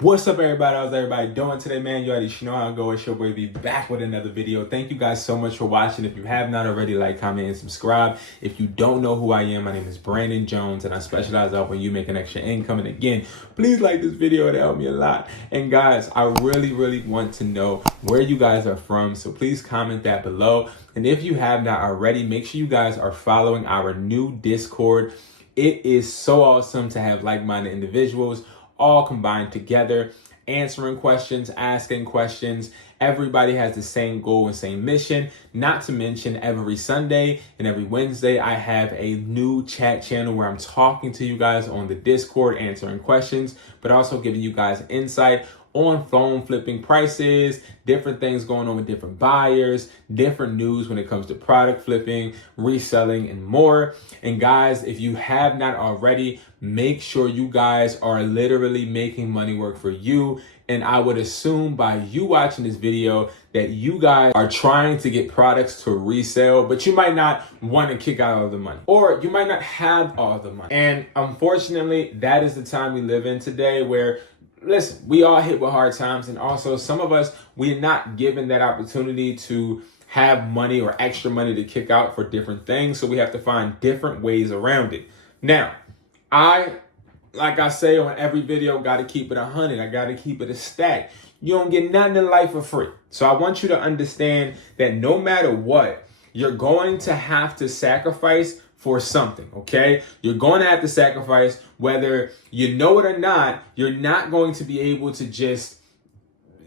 What's up, everybody? How's everybody doing today, man? You already know how it goes. It's your boy, be back with another video. Thank you guys so much for watching. If you have not already, like, comment, and subscribe. If you don't know who I am, my name is Brandon Jones, and I specialize in helping you make an extra income. And again, please like this video. It'll help me a lot. And guys, I really want to know where you guys are from, so please comment that below. And if you have not already, make sure you guys are following our new Discord. It is so awesome to have like-minded individuals all combined together, answering questions, asking questions. Everybody has the same goal and same mission. Not to mention, every Sunday and every Wednesday, I have a new chat channel where I'm talking to you guys on the Discord, answering questions, but also giving you guys insight on phone flipping prices, different things going on with different buyers, different news when it comes to product flipping, reselling, and more. And guys, if you have not already, make sure you guys are literally making money work for you. And I would assume by you watching this video that you guys are trying to get products to resell, but you might not want to kick out all the money, or you might not have all the money. And unfortunately, that is the time we live in today where, listen, we all hit with hard times, and also some of us, we're not given that opportunity to have money or extra money to kick out for different things, so we have to find different ways around it. Now, like I say on every video, got to keep it 100. I got to keep it a stack. You don't get nothing in life for free. So I want you to understand that no matter what, you're going to have to sacrifice for something, okay? You're going to have to sacrifice, whether you know it or not. You're not going to be able to just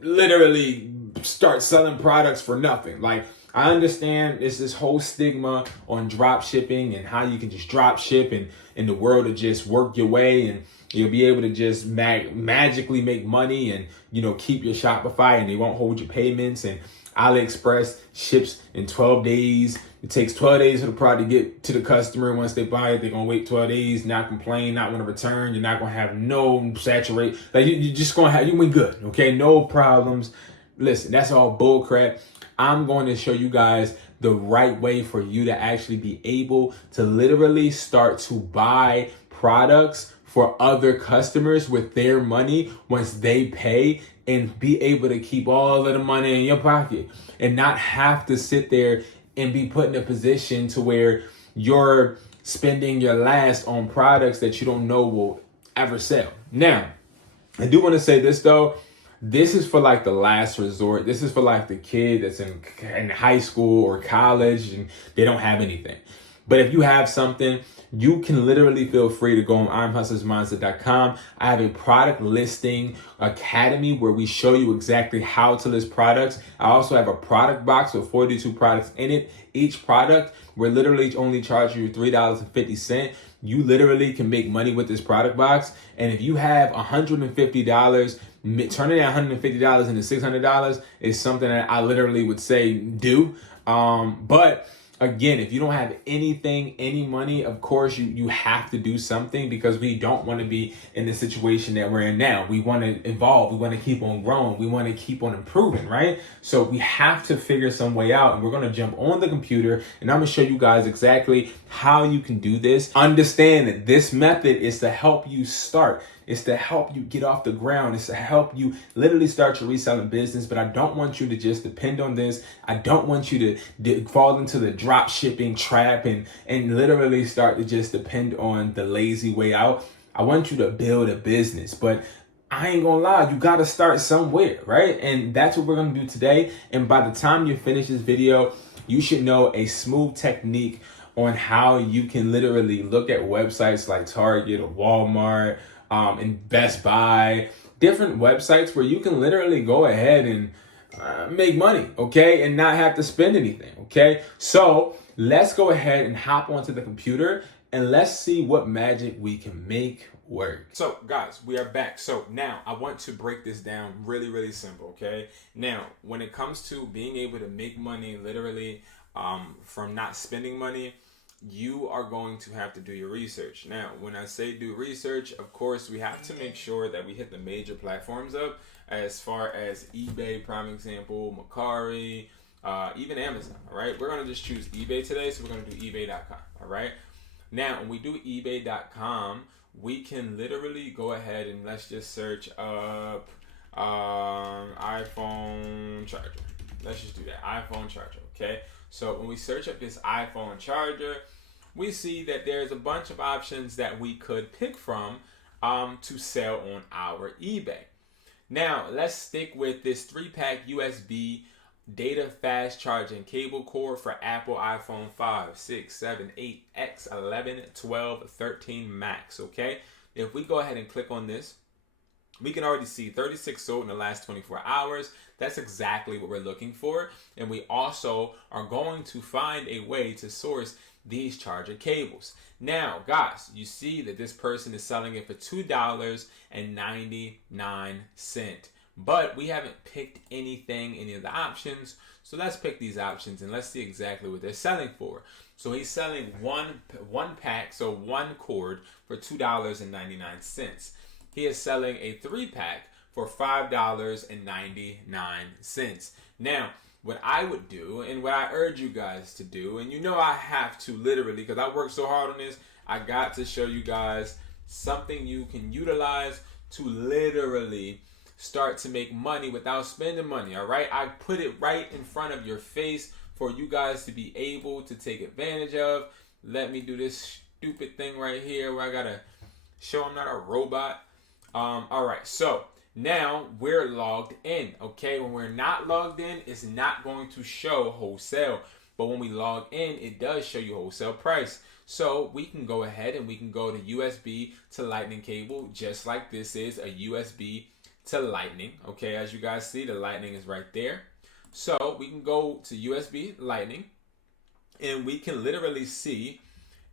literally start selling products for nothing. Like, I understand it's this whole stigma on drop shipping and how you can just drop ship and in the world to just work your way and you'll be able to just magically make money and, you know, keep your Shopify and they won't hold your payments, and AliExpress ships in 12 days. It takes 12 days for the product to get to the customer. Once they buy it, they're going to wait 12 days, not complain, not want to return. You're not going to have no saturate. Like, you're just going to have, you win good, okay? No problems. Listen, that's all bull crap. I'm going to show you guys the right way for you to actually be able to literally start to buy products for other customers with their money once they pay, and be able to keep all of the money in your pocket and not have to sit there and be put in a position to where you're spending your last on products that you don't know will ever sell. Now, I do want to say this though. This is for like the last resort. This is for like the kid that's in high school or college and they don't have anything. But if you have something, you can literally feel free to go on I'mHustlersMindset.com. I have a product listing academy where we show you exactly how to list products. I also have a product box with 42 products in it. Each product, we're literally only charging you $3.50. You literally can make money with this product box. And if you have $150, turning that $150 into $600 is something that I literally would say do. But again, if you don't have anything, any money, of course you have to do something, because we don't want to be in the situation that we're in now. We want to evolve. We want to keep on growing. We want to keep on improving, right? So we have to figure some way out, and we're going to jump on the computer and I'm going to show you guys exactly how you can do this. Understand that this method is to help you start. It's to help you get off the ground. It's to help you literally start your reselling business. But I don't want you to just depend on this. I don't want you to fall into the drop shipping trap and literally start to just depend on the lazy way out. I want you to build a business. But I ain't gonna lie, you gotta start somewhere, right? And that's what we're gonna do today. And by the time you finish this video, you should know a smooth technique on how you can literally look at websites like Target or Walmart, and Best Buy, different websites where you can literally go ahead and make money, okay? And not have to spend anything, okay? So let's go ahead and hop onto the computer and let's see what magic we can make work. So guys, we are back. So now I want to break this down really simple, okay? Now, when it comes to being able to make money literally from not spending money, you are going to have to do your research. Now, when I say do research, of course, we have to make sure that we hit the major platforms up, as far as eBay, prime example, MERCARI, even Amazon, all right? We're going to just choose eBay today, so we're going to do ebay.com, all right? Now, when we do ebay.com, we can literally go ahead and let's just search up iPhone charger. Let's just do that, iPhone charger, okay? So when we search up this iPhone charger, we see that there's a bunch of options that we could pick from to sell on our eBay. Now, let's stick with this 3-pack USB data fast charging cable cord for Apple iPhone 5, 6, 7, 8, X, 11, 12, 13 Max, okay? If we go ahead and click on this, we can already see 36 sold in the last 24 hours. That's exactly what we're looking for. And we also are going to find a way to source these charger cables. Now, guys, you see that this person is selling it for $2.99. But we haven't picked any of the options. So let's pick these options and let's see exactly what they're selling for. So he's selling one pack, so one cord for $2.99. He is selling a 3-pack for $5.99. Now, what I would do and what I urge you guys to do, and you know I have to literally, because I worked so hard on this, I got to show you guys something you can utilize to literally start to make money without spending money, all right? I put it right in front of your face for you guys to be able to take advantage of. Let me do this stupid thing right here where I gotta show I'm not a robot. All right, so now we're logged in, okay? When we're not logged in, it's not going to show wholesale. But when we log in, it does show you wholesale price. So we can go ahead and we can go to USB to Lightning cable, just like this is a USB to Lightning, okay? As you guys see, the Lightning is right there. So we can go to USB Lightning and we can literally see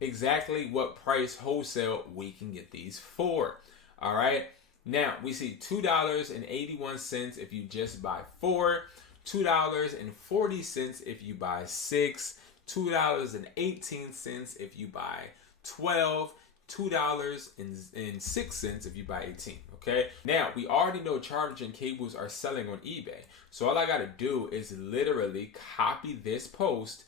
exactly what price wholesale we can get these for. All right. Now we see $2.81 if you just buy 4, $2.40 if you buy 6, $2.18 if you buy 12, $2.06 if you buy 18. Okay. Now we already know charging cables are selling on eBay. So all I got to do is literally copy this post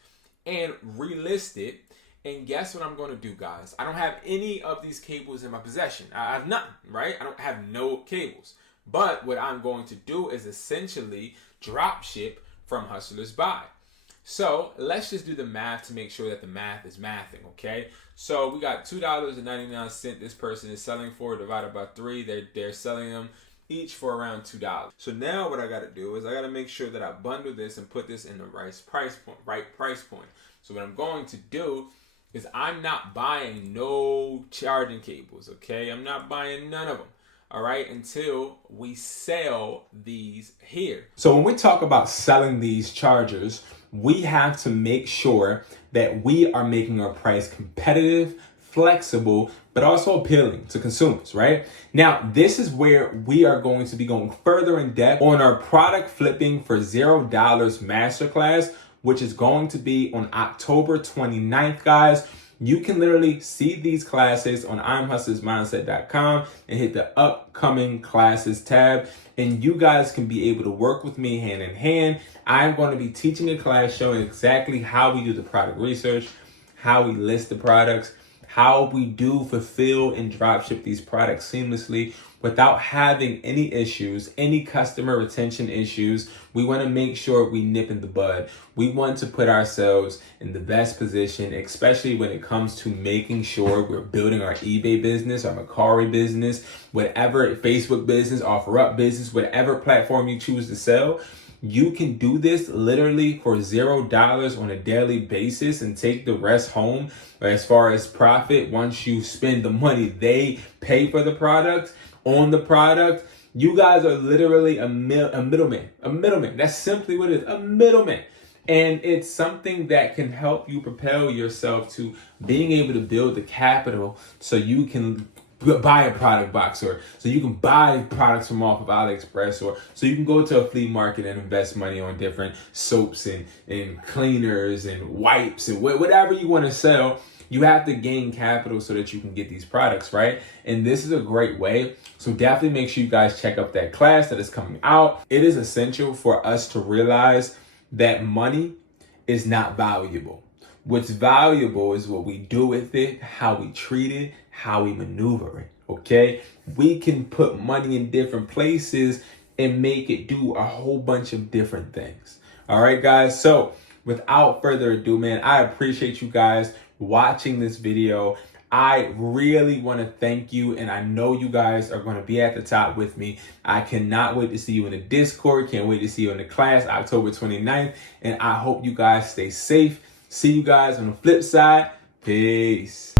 and relist it. And guess what I'm going to do, guys? I don't have any of these cables in my possession. I have none, right? I don't have no cables. But what I'm going to do is essentially drop ship from Hustlers Buy. So let's just do the math to make sure that the math is mathing, okay? So we got $2.99 this person is selling for, divided by 3. They're selling them each for around $2. So now what I got to do is I got to make sure that I bundle this and put this in the right price point. So what I'm going to do is I'm not buying no charging cables, okay? I'm not buying none of them, all right, until we sell these here. So when we talk about selling these chargers, we have to make sure that we are making our price competitive, flexible, but also appealing to consumers, right? Now, this is where we are going to be going further in depth on our product flipping for $0 masterclass, which is going to be on October 29th, guys. You can literally see these classes on imhustlersmindset.com and hit the upcoming classes tab. And you guys can be able to work with me hand in hand. I'm going to be teaching a class showing exactly how we do the product research, how we list the products, how we do fulfill and drop ship these products seamlessly without having any issues, any customer retention issues. We want to make sure we nip in the bud. We want to put ourselves in the best position, especially when it comes to making sure we're building our eBay business, our MERCARI business, whatever Facebook business, OfferUp business, whatever platform you choose to sell. You can do this literally for $0 on a daily basis and take the rest home as far as profit. Once you spend the money they pay for the product, on the product, you guys are literally a middleman. A middleman. That's simply what it is, a middleman. And it's something that can help you propel yourself to being able to build the capital so you can buy a product box, or so you can buy products from off of AliExpress, or so you can go to a flea market and invest money on different soaps and cleaners and wipes and whatever you want to sell. You have to gain capital so that you can get these products, right? And this is a great way. So definitely make sure you guys check out that class that is coming out. It is essential for us to realize that money is not valuable. What's valuable is what we do with it, how we treat it, how we maneuver it, okay? We can put money in different places and make it do a whole bunch of different things. All right, guys. So without further ado, man, I appreciate you guys watching this video. I really want to thank you, and I know you guys are going to be at the top with me. I cannot wait to see you in the Discord. Can't wait to see you in the class October 29th, and I hope you guys stay safe. See you guys on the flip side. Peace.